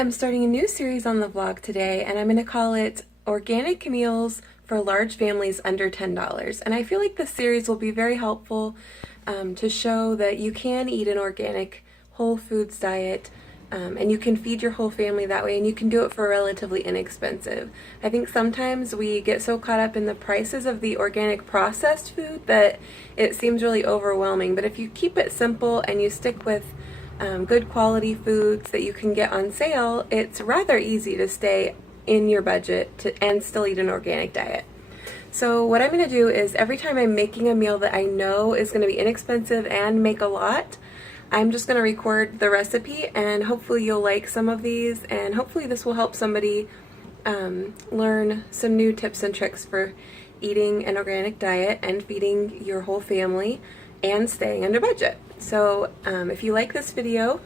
am starting a new series on the vlog today, and I'm going to call it Organic Meals for Large Families Under $10. And I feel like this series will be very helpful to show that you can eat an organic whole foods diet, and you can feed your whole family that way, and you can do it for relatively inexpensive. I think sometimes we get so caught up in the prices of the organic processed food that it seems really overwhelming. But if you keep it simple and you stick with good quality foods that you can get on sale, it's rather easy to stay in your budget and still eat an organic diet. So what I'm going to do is every time I'm making a meal that I know is going to be inexpensive and make a lot, I'm just going to record the recipe, and hopefully you'll like some of these, and hopefully this will help somebody learn some new tips and tricks for eating an organic diet and feeding your whole family and staying under budget. So if you like this video,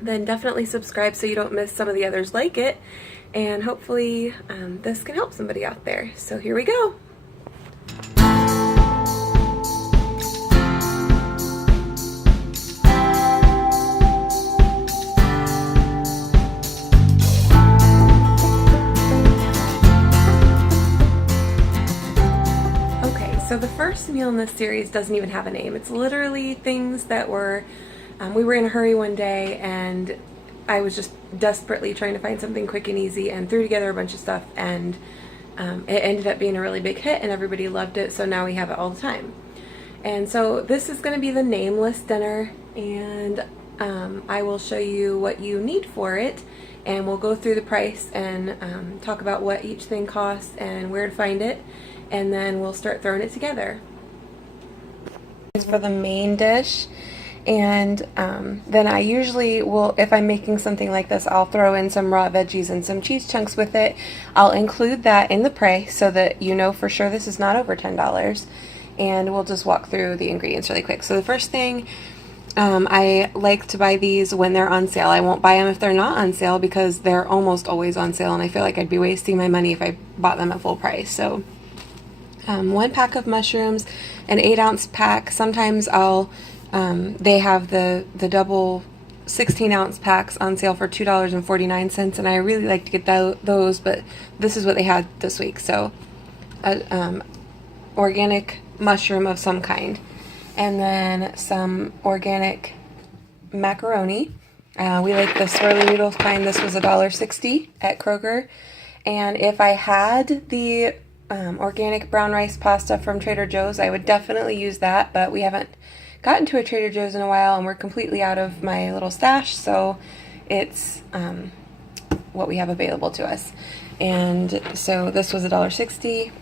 then definitely subscribe so you don't miss some of the others like it, and hopefully this can help somebody out there. So here we go. So the first meal in this series doesn't even have a name. It's literally things that were, we were in a hurry one day and I was just desperately trying to find something quick and easy and threw together a bunch of stuff, and it ended up being a really big hit and everybody loved it, so now we have it all the time. And so this is going to be the nameless dinner, and I will show you what you need for it, and we'll go through the price and talk about what each thing costs and where to find it, and then we'll start throwing it together. For the main dish, and then I usually will, if I'm making something like this, I'll throw in some raw veggies and some cheese chunks with it. I'll include that in the price so that you know for sure this is not over $10, and we'll just walk through the ingredients really quick. So the first thing, I like to buy these when they're on sale. I won't buy them if they're not on sale because they're almost always on sale, and I feel like I'd be wasting my money if I bought them at full price. So 1 pack of mushrooms, an 8-ounce pack. Sometimes I'll they have the double 16-ounce packs on sale for $2.49, and I really like to get those, but this is what they had this week. So organic mushroom of some kind, and then some organic macaroni. We like the swirly noodle kind. This was $1.60 at Kroger. And if I had the organic brown rice pasta from Trader Joe's, I would definitely use that, but we haven't gotten to a Trader Joe's in a while, and we're completely out of my little stash, so it's what we have available to us. And so this was $1.60.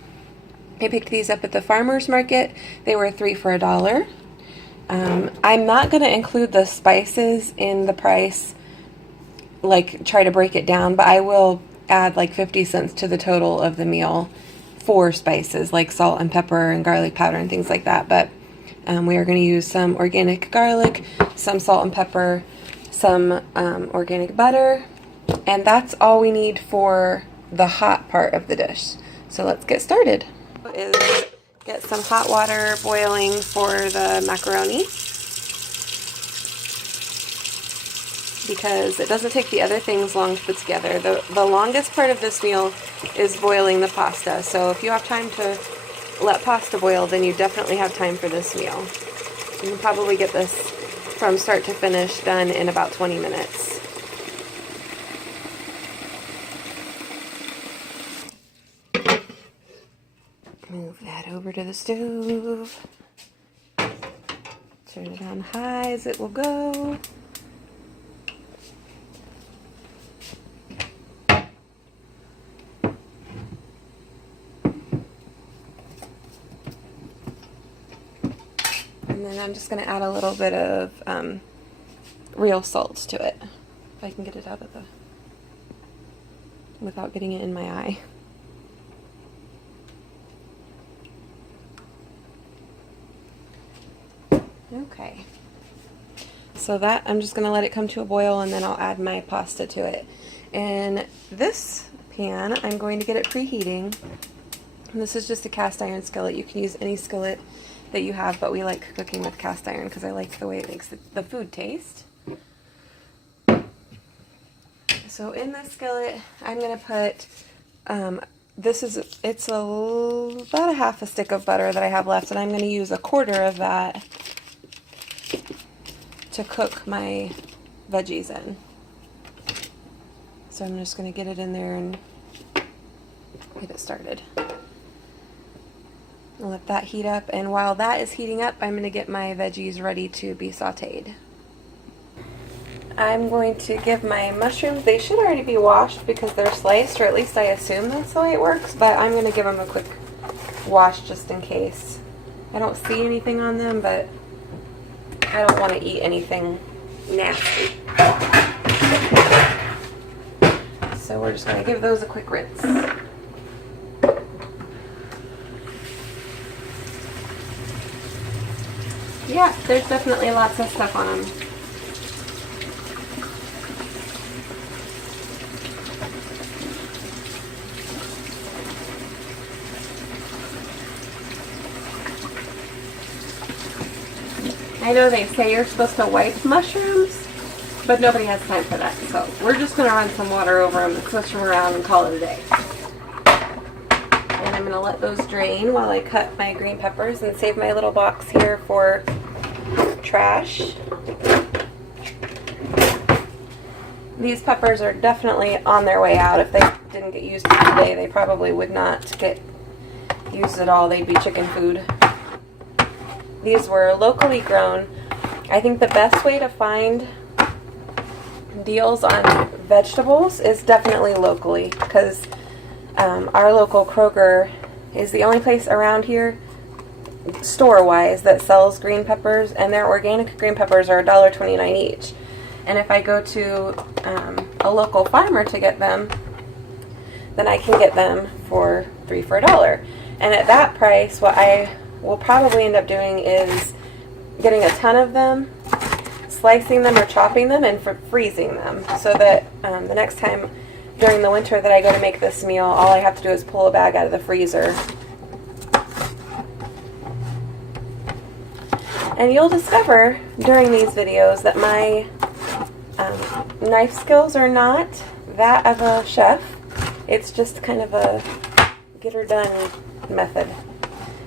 I picked these up at the farmer's market. They were 3 for $1. I'm not going to include the spices in the price, like try to break it down, but I will add like 50 cents to the total of the meal for spices like salt and pepper and garlic powder and things like that. But we are going to use some organic garlic, some salt and pepper, some organic butter, and that's all we need for the hot part of the dish. So let's get started. Is get some hot water boiling for the macaroni, because it doesn't take the other things long to put together. The longest part of this meal is boiling the pasta, so if you have time to let pasta boil, then you definitely have time for this meal. You can probably get this from start to finish done in about 20 minutes. Move that over to the stove. Turn it on high as it will go. And then I'm just going to add a little bit of real salt to it, if I can get it out of without getting it in my eye. Okay, so that, I'm just going to let it come to a boil, and then I'll add my pasta to it. In this pan, I'm going to get it preheating. And this is just a cast iron skillet. You can use any skillet that you have, but we like cooking with cast iron because I like the way it makes the food taste. So in this skillet, I'm going to put, it's about a half a stick of butter that I have left, and I'm going to use a quarter of that to cook my veggies in. So I'm just going to get it in there and get it started. I'll let that heat up, and while that is heating up, I'm going to get my veggies ready to be sauteed. I'm going to give my mushrooms, they should already be washed because they're sliced, or at least I assume that's the way it works, but I'm going to give them a quick wash just in case. I don't see anything on them, but I don't want to eat anything nasty. So we're just going to give those a quick rinse. Yeah, there's definitely lots of stuff on them. I know they say you're supposed to wipe mushrooms, but nobody has time for that. So we're just going to run some water over them and switch them around and call it a day. And I'm going to let those drain while I cut my green peppers and save my little box here for trash. These peppers are definitely on their way out. If they didn't get used today, they probably would not get used at all. They'd be chicken food. These were locally grown. I think the best way to find deals on vegetables is definitely locally, because our local Kroger is the only place around here, store-wise, that sells green peppers, and their organic green peppers are $1.29 each. And if I go to a local farmer to get them, then I can get them for 3 for $1. And at that price, what I will probably end up doing is getting a ton of them, slicing them or chopping them, and freezing them, so that the next time during the winter that I go to make this meal, all I have to do is pull a bag out of the freezer. And you'll discover during these videos that my knife skills are not that of a chef. It's just kind of a get her done method.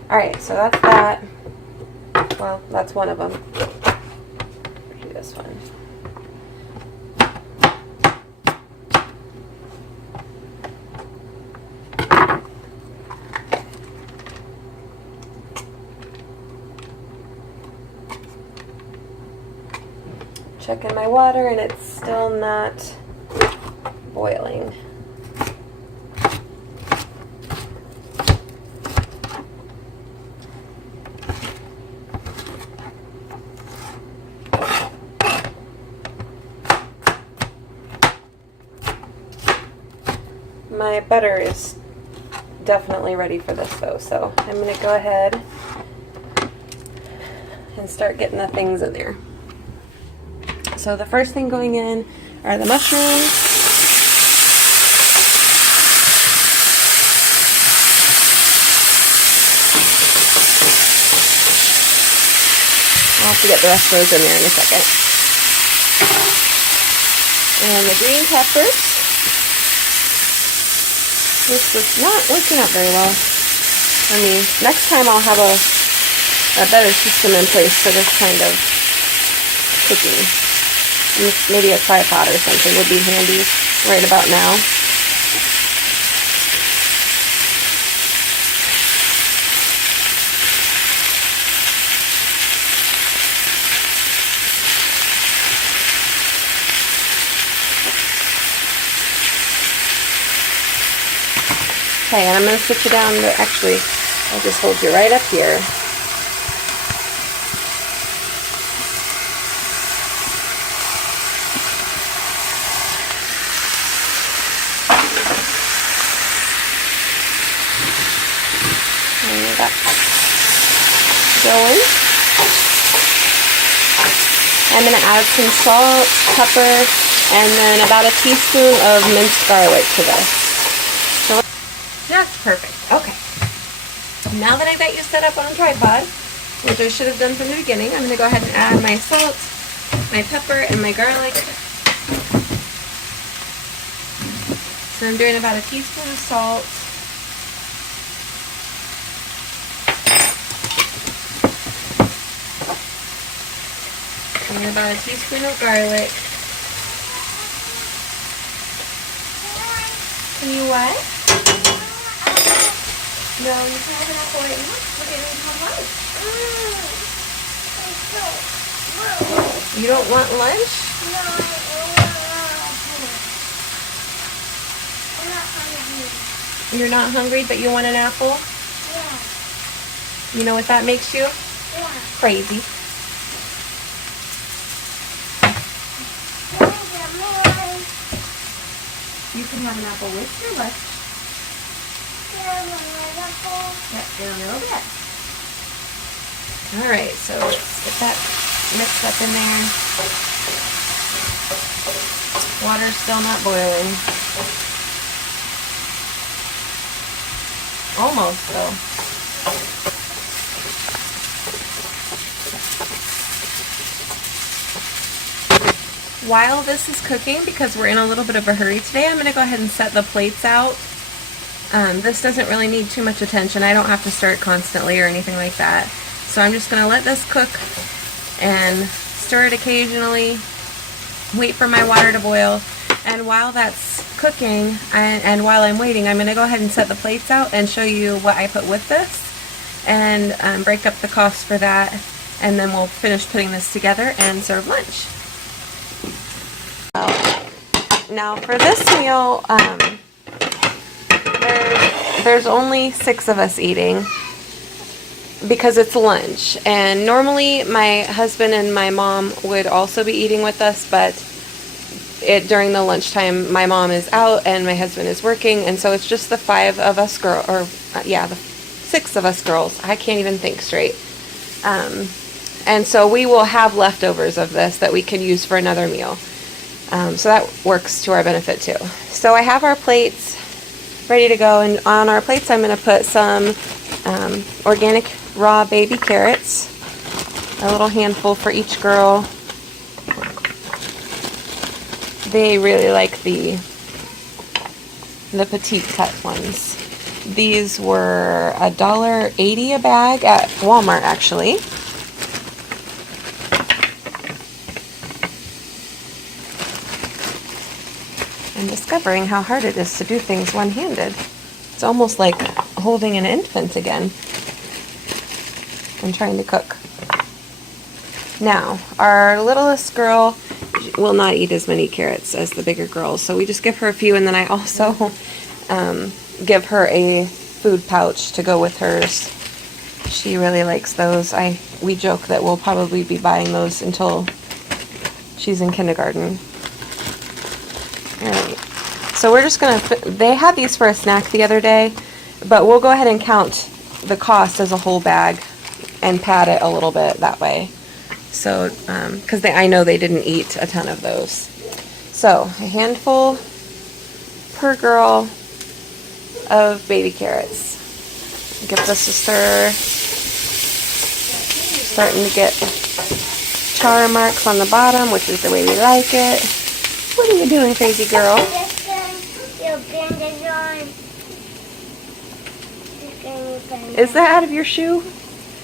Alright, so that's that. Well, that's one of them. Do this one. Checking my water, and it's still not boiling. My butter is definitely ready for this though, so I'm going to go ahead and start getting the things in there. So the first thing going in are the mushrooms. I'll have to get the rest of those in there in a second. And the green peppers. This was not working out very well for me. Next time I'll have a better system in place for this kind of cooking. Maybe a tripod or something would be handy right about now. Okay, and I'm going to sit you down to, actually, I'll just hold you right up here. And that's going. I'm going to add some salt, pepper, and then about a teaspoon of minced garlic to this. That's perfect. Okay. Now that I've got you set up on a tripod, which I should have done from the beginning, I'm going to go ahead and add my salt, my pepper, and my garlic. So I'm doing about a teaspoon of salt. And about a teaspoon of garlic. Can you what? No, you can have an apple right now. We're getting home lunch. You don't want lunch? No, I don't want. I'm not hungry. You're not hungry, but you want an apple? Yeah. You know what that makes you? Yeah. Crazy. You can have an apple with your lunch. Yep, in a little bit. Alright, so let's get that mixed up in there. Water's still not boiling. Almost, though. While this is cooking, because we're in a little bit of a hurry today, I'm going to go ahead and set the plates out. This doesn't really need too much attention. I don't have to stir it constantly or anything like that. So I'm just going to let this cook and stir it occasionally, wait for my water to boil, and while that's cooking and while I'm waiting, I'm going to go ahead and set the plates out and show you what I put with this and break up the cost for that, and then we'll finish putting this together and serve lunch. Now for this meal, there's only 6 of us eating because it's lunch, and normally my husband and my mom would also be eating with us, but during the lunchtime my mom is out and my husband is working, and so it's just the 5 of us the 6 of us girls. I can't even think straight. And so we will have leftovers of this that we can use for another meal. So that works to our benefit too. So I have our plates ready to go, and on our plates I'm going to put some organic raw baby carrots, a little handful for each girl. They really like the petite cut ones. These were $1.80 a bag at Walmart, actually. I'm discovering how hard it is to do things one-handed. It's almost like holding an infant again and trying to cook. Now, our littlest girl will not eat as many carrots as the bigger girls, so we just give her a few, and then I also give her a food pouch to go with hers. She really likes those. We joke that we'll probably be buying those until she's in kindergarten. Alright, so we're just going to, they had these for a snack the other day, but we'll go ahead and count the cost as a whole bag and pad it a little bit that way. So, because I know they didn't eat a ton of those. So, a handful per girl of baby carrots. Give this a stir. Starting to get char marks on the bottom, which is the way we like it. What are you doing, crazy girl? Is that out of your shoe?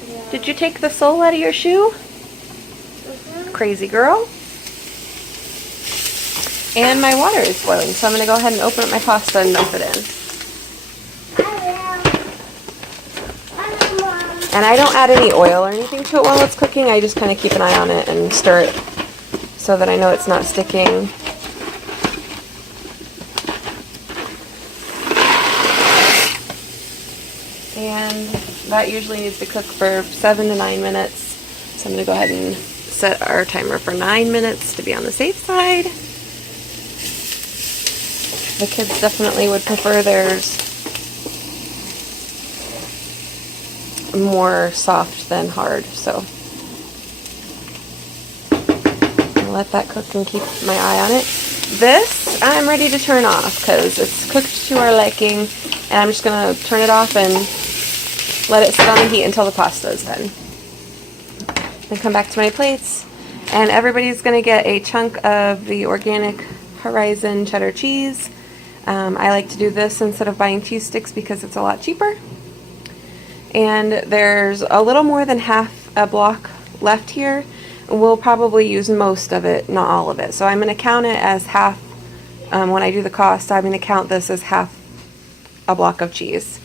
Yeah. Did you take the sole out of your shoe? Mm-hmm. Crazy girl. And my water is boiling, so I'm going to go ahead and open up my pasta and dump it in. And I don't add any oil or anything to it while it's cooking. I just kind of keep an eye on it and stir it so that I know it's not sticking. And that usually needs to cook for 7 to 9 minutes. So I'm going to go ahead and set our timer for 9 minutes to be on the safe side. The kids definitely would prefer theirs more soft than hard, so I'll let that cook and keep my eye on it. This I'm ready to turn off because it's cooked to our liking, and I'm just going to turn it off and let it sit on the heat until the pasta is done. Then come back to my plates, and everybody's going to get a chunk of the organic Horizon cheddar cheese. I like to do this instead of buying cheese sticks because it's a lot cheaper. And there's a little more than half a block left here. We'll probably use most of it, not all of it. So I'm going to count it as half. When I do the cost, I'm going to count this as half a block of cheese.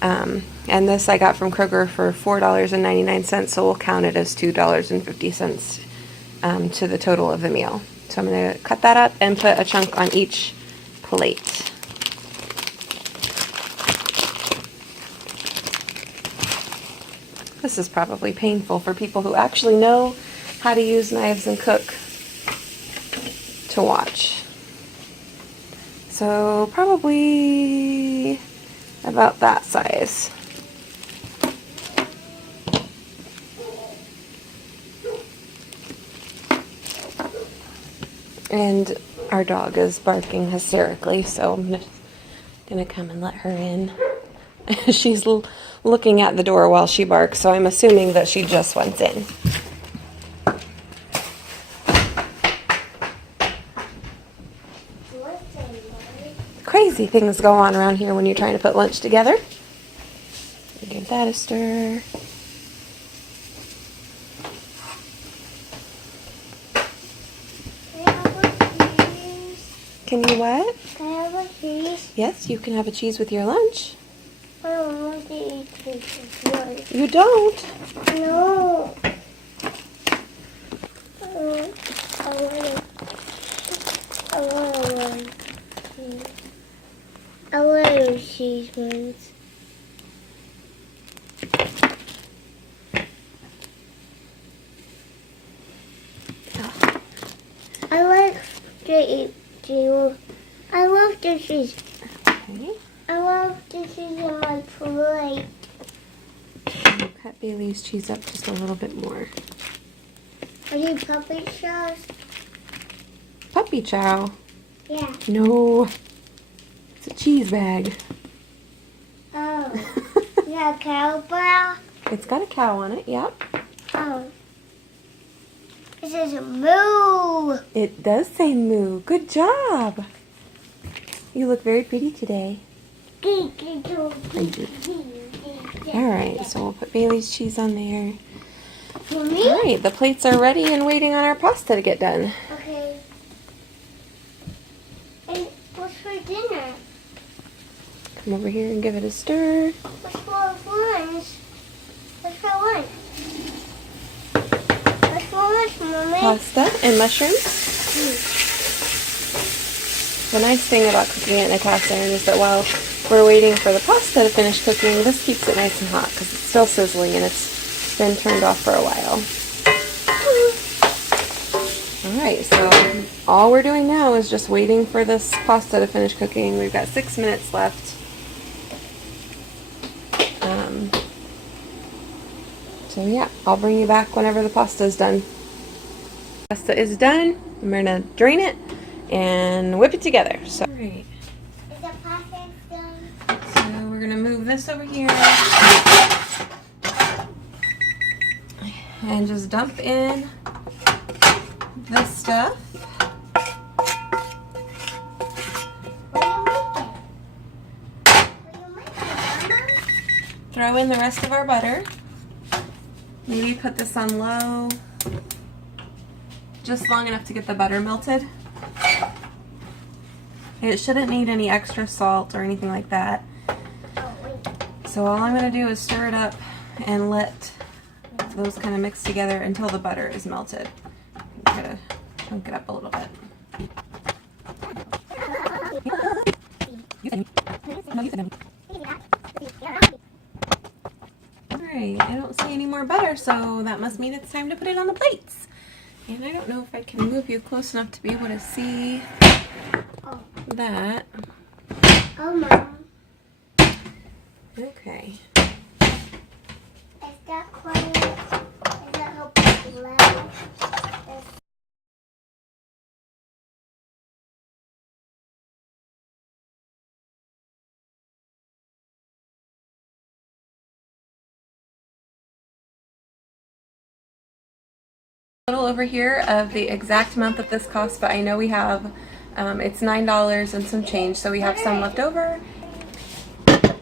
And this I got from Kroger for $4.99, so we'll count it as $2.50 to the total of the meal. So I'm going to cut that up and put a chunk on each plate. This is probably painful for people who actually know how to use knives and cook to watch. So probably about that size. And our dog is barking hysterically, so I'm gonna come and let her in. She's looking at the door while she barks, so I'm assuming that she just went in. Crazy things go on around here when you're trying to put lunch together. Give that a stir. Can you what? Can I have a cheese? Yes, you can have a cheese with your lunch. I don't want to eat cheese with yours. You don't? No. I want cheese ones. I like to eat cheese. I love the cheese. Okay. I love the cheese in my plate. I'll cut Bailey's cheese up just a little bit more. Are you puppy chows? Puppy chow? Yeah. No. It's a cheese bag. Oh. Yeah, cowbell? It's got a cow on it, yep. Oh. It says moo. It does say moo. Good job. You look very pretty today. Alright, so we'll put Bailey's cheese on there. For me? Alright, the plates are ready and waiting on our pasta to get done. Okay. And what's for dinner? Come over here and give it a stir. What's for lunch? What's for lunch? What's for lunch, Mommy? Pasta and mushrooms. The nice thing about cooking it in a cast iron is that while we're waiting for the pasta to finish cooking, this keeps it nice and hot because it's still sizzling and it's been turned off for a while. Alright, so all we're doing now is just waiting for this pasta to finish cooking. We've got 6 minutes left. So yeah, I'll bring you back whenever the pasta is done. Pasta is done. I'm going to drain it and whip it together. So, alright. Is the pasta done? So we're going to move this over here and just dump in this stuff. What are you making? What are you making, Mama? Throw in the rest of our butter. Maybe put this on low, just long enough to get the butter melted. It shouldn't need any extra salt or anything like that. Oh, wait. So all I'm going to do is stir it up and let those kind of mix together until the butter is melted. Try to chunk it up a little bit. Alright, I don't see any more butter, so that must mean it's time to put it on the plates. And I don't know if I can move you close enough to be able to see Oh. that. Oh, Mom. Okay. Is that quiet? Is that helping loud? A little over here of the exact amount that this costs, but I know we have It's $9 and some change, so we have some left over.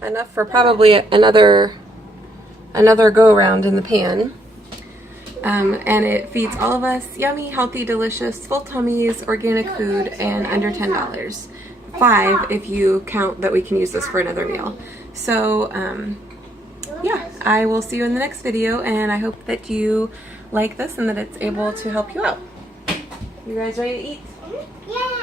Enough for probably another go around in the pan. And it feeds all of us yummy, healthy, delicious, full tummies, organic food, and under $10. $5 if you count that we can use this for another meal. So yeah, I will see you in the next video, and I hope that you like this and that it's able to help you out. You guys ready to eat? Yeah.